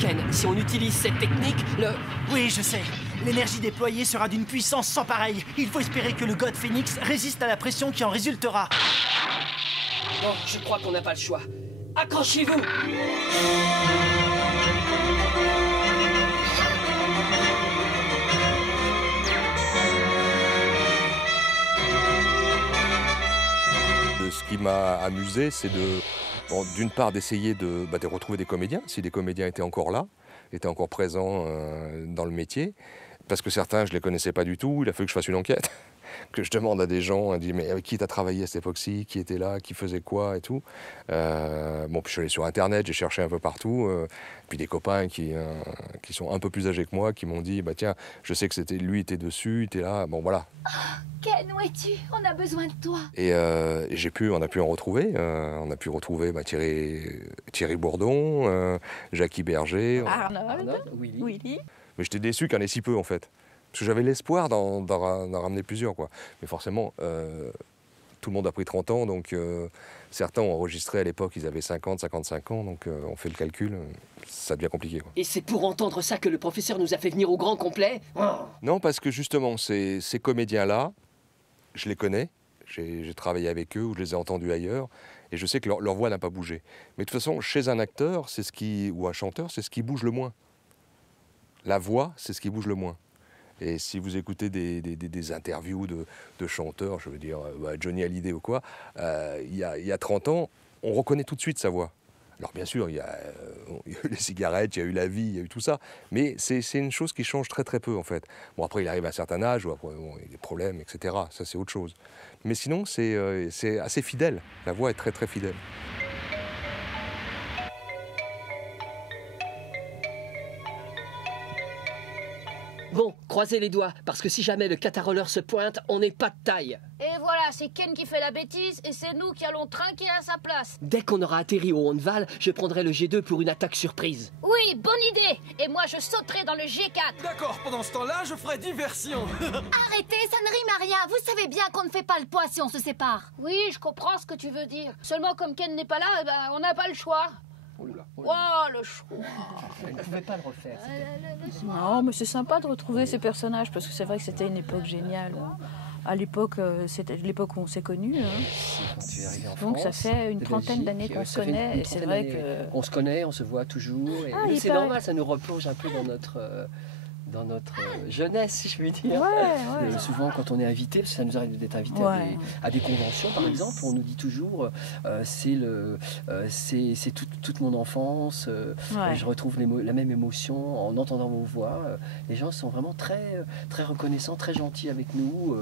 Ken, si on utilise cette technique, Oui, je sais. L'énergie déployée sera d'une puissance sans pareille. Il faut espérer que le God Phoenix résiste à la pression qui en résultera. Bon, je crois qu'on n'a pas le choix. Accrochez-vous! Ce qui m'a amusé, c'est d'une part d'essayer de retrouver des comédiens, si des comédiens étaient encore là, étaient encore présents dans le métier. Parce que certains, je ne les connaissais pas du tout, il a fallu que je fasse une enquête. Que je demande à des gens, dit mais avec qui tu as travaillé à cette époque-ci, qui était là, qui faisait quoi et tout. Bon, puis je suis allé sur Internet, j'ai cherché un peu partout. Puis des copains qui sont un peu plus âgés que moi, qui m'ont dit, bah tiens, je sais que lui était dessus, il était là, bon voilà. Oh, Ken, où es-tu? On a besoin de toi. Et on a pu en retrouver. On a pu retrouver Thierry Bourdon, Jackie Berger. Arnold, Willy. Mais j'étais déçu qu'il y en ait si peu en fait. Parce que j'avais l'espoir d'en ramener plusieurs, quoi. Mais forcément, tout le monde a pris 30 ans, donc certains ont enregistré à l'époque, ils avaient 50, 55 ans, donc on fait le calcul, ça devient compliqué, quoi. Et c'est pour entendre ça que le professeur nous a fait venir au grand complet? Oh. Non, parce que justement, ces comédiens-là, je les connais, j'ai travaillé avec eux ou je les ai entendus ailleurs, et je sais que leur voix n'a pas bougé. Mais de toute façon, chez un acteur ou un chanteur, c'est ce qui bouge le moins. La voix, c'est ce qui bouge le moins. Et si vous écoutez des interviews de chanteurs, je veux dire Johnny Hallyday ou quoi, il y a 30 ans, on reconnaît tout de suite sa voix. Alors bien sûr, il y a eu les cigarettes, il y a eu la vie, il y a eu tout ça, mais c'est une chose qui change très très peu en fait. Bon après il arrive à un certain âge, ou après il y a des problèmes, etc. Ça c'est autre chose. Mais sinon c'est assez fidèle, la voix est très très fidèle. Bon, croisez les doigts, parce que si jamais le cataroleur se pointe, on n'est pas de taille. Et voilà, c'est Ken qui fait la bêtise et c'est nous qui allons trinquer à sa place. Dès qu'on aura atterri au Honneval, je prendrai le G2 pour une attaque surprise. Oui, bonne idée. Et moi, je sauterai dans le G4. D'accord, pendant ce temps-là, je ferai diversion. Arrêtez, ça ne rime à rien. Vous savez bien qu'on ne fait pas le poids si on se sépare. Oui, je comprends ce que tu veux dire. Seulement, comme Ken n'est pas là, eh ben, on n'a pas le choix. Oh, le choix. Elle ne pouvait pas le refaire. Non, mais c'est sympa de retrouver ces personnages, parce que c'est vrai que c'était une époque géniale. À l'époque, c'était l'époque où on s'est connus. Hein. Donc ça fait une trentaine d'années qu'on se connaît, et c'est vrai que... On se connaît, on se voit toujours, et c'est normal, ça nous replonge un peu dans notre jeunesse, si je puis dire. Ouais. Souvent, quand on est invité, parce que ça nous arrive d'être invité à des conventions, par exemple, on nous dit toujours c'est toute mon enfance, je retrouve la même émotion en entendant vos voix. Les gens sont vraiment très, très reconnaissants, très gentils avec nous.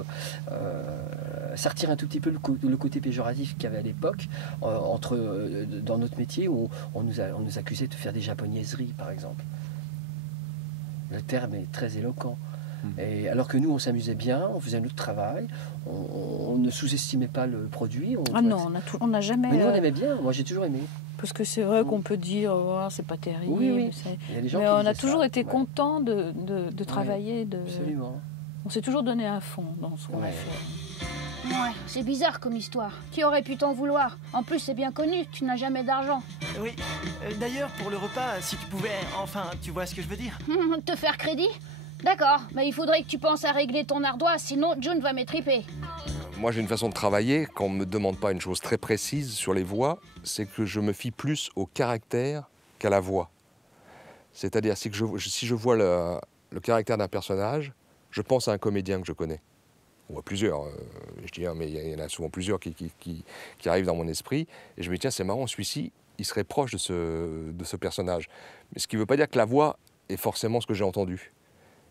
Ça retire un tout petit peu le côté péjoratif qu'il y avait à l'époque, dans notre métier, où on nous accusait de faire des japonaiseries, par exemple. Le terme est très éloquent. Et alors que nous, on s'amusait bien, on faisait notre travail, on ne sous-estimait pas le produit. On n'a jamais... Mais nous, on aimait bien, moi j'ai toujours aimé. Parce que c'est vrai qu'on peut dire, oh, c'est pas terrible. Oui. Mais on a toujours été content de travailler. Absolument. On s'est toujours donné à fond dans ce qu'on a fait. Ouais, c'est bizarre comme histoire. Qui aurait pu t'en vouloir? En plus, c'est bien connu, tu n'as jamais d'argent. Oui. D'ailleurs, pour le repas, si tu pouvais... Enfin, tu vois ce que je veux dire? Te faire crédit? D'accord, mais il faudrait que tu penses à régler ton ardoise, sinon June va m'étriper. Moi, j'ai une façon de travailler, quand on ne me demande pas une chose très précise sur les voix, c'est que je me fie plus au caractère qu'à la voix. C'est-à-dire, si je vois le caractère d'un personnage, je pense à un comédien que je connais. Ou à plusieurs, je dis, mais il y en a souvent plusieurs qui arrivent dans mon esprit, et je me dis, tiens, c'est marrant, celui-ci, il serait proche de ce personnage. Mais ce qui ne veut pas dire que la voix est forcément ce que j'ai entendu.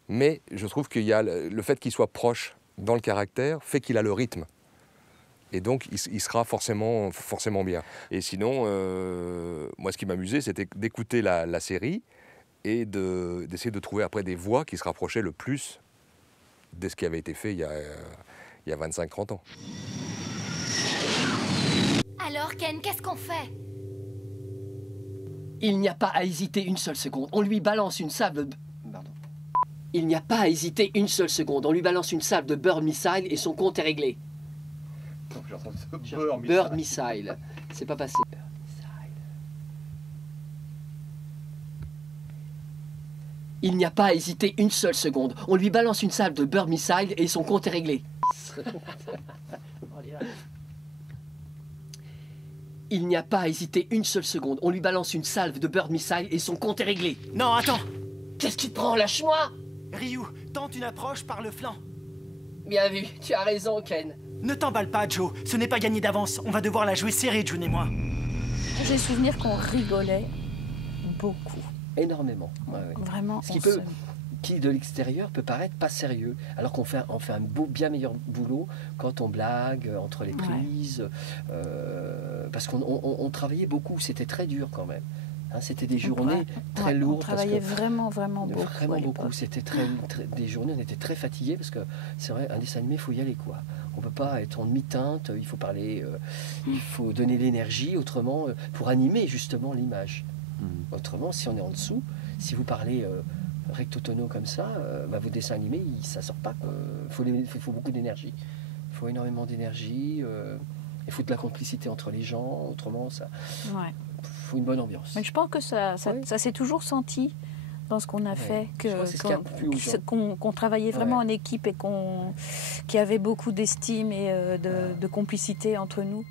Mais je trouve qu'il y a le fait qu'il soit proche dans le caractère, fait qu'il a le rythme. Et donc, il sera forcément bien. Et sinon, moi, ce qui m'amusait, c'était d'écouter la série et d'essayer de trouver après des voix qui se rapprochaient le plus de ce qui avait été fait il y a 25-30 ans. Alors, Ken, qu'est-ce qu'on fait? Il n'y a pas à hésiter une seule seconde. On lui balance une salve... Pardon. Il n'y a pas à hésiter une seule seconde. On lui balance une salve de Bird Missile et son compte est réglé. Bird Missile. C'est pas passé. Il n'y a pas à hésiter une seule seconde. On lui balance une salve de Bird Missile et son compte est réglé. Il n'y a pas à hésiter une seule seconde. On lui balance une salve de Bird Missile et son compte est réglé. Non, attends. Qu'est-ce qui te prend? Lâche-moi. Ryu, tente une approche par le flanc. Bien vu, tu as raison, Ken. Ne t'emballe pas, Joe. Ce n'est pas gagné d'avance. On va devoir la jouer serrée, June et moi. J'ai le souvenir qu'on rigolait beaucoup. Énormément. Ouais, ouais. Vraiment, Ce qui de l'extérieur peut paraître pas sérieux, alors qu'on fait un bien meilleur boulot quand on blague entre les prises, parce qu'on travaillait beaucoup, c'était très dur quand même. Hein, c'était des journées très lourdes. On travaillait vraiment beaucoup. Vraiment beaucoup. C'était des journées, on était très fatigués parce que c'est vrai, un dessin animé, il faut y aller quoi. On peut pas être en demi-teinte, il faut parler, il faut donner l'énergie, autrement, pour animer justement l'image. Autrement, si on est en dessous, si vous parlez recto tono comme ça, vos dessins animés, ça sort pas. Il faut beaucoup d'énergie. Il faut énormément d'énergie. Il faut de la complicité entre les gens. Autrement, ça. Ouais. Il faut une bonne ambiance. Mais je pense que ça s'est toujours senti dans ce qu'on a fait, qu'on travaillait vraiment en équipe et qu'il y avait beaucoup d'estime et de complicité entre nous.